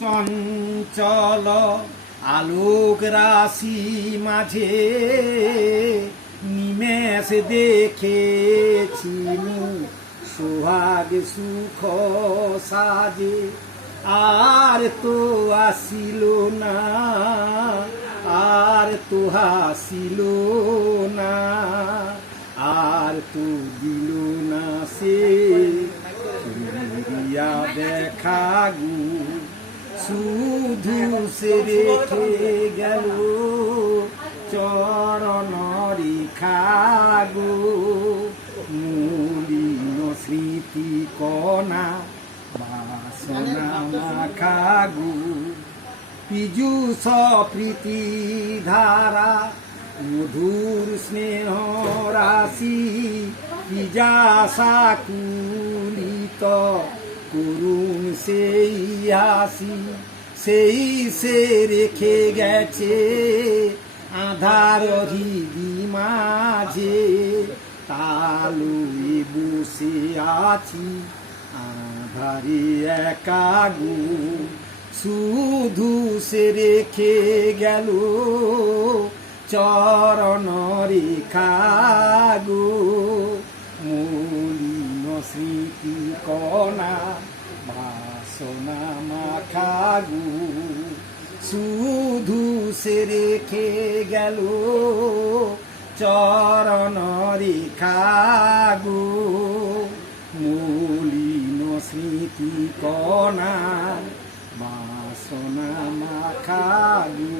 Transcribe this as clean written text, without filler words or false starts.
চঞ্চল আলোক রাশি মাঝে নিমেষ দেখেছি সোহাগ সুখ সাজে। আর তো আসিল না, আর তো হাসিল না, আর তো দিল না সে ফিরিয়া দেখা গু। শুধু সে রেখে গেল চরণ রেখা গো। মলিন স্মৃতি কণা বাসনা মাখা গো। পীযুষ প্রীতি ধারা মধুর স্নেহ রাশি পিজাসা কুলিত করুণ সেই হাসি। সেই সে রেখে গেছে আধার হৃদি মাঝে। তালুয়ে বসে আছি আধারে একা গো। শুধু সে রেখে গেল চরণ রেখা গো। মলিন স্মৃতি কণা বাসনা মাখা গো। শুধু সে রেখে গেল চরণ রেখা গো। মলিন স্মৃতি কণা বাসনা মাখা গো।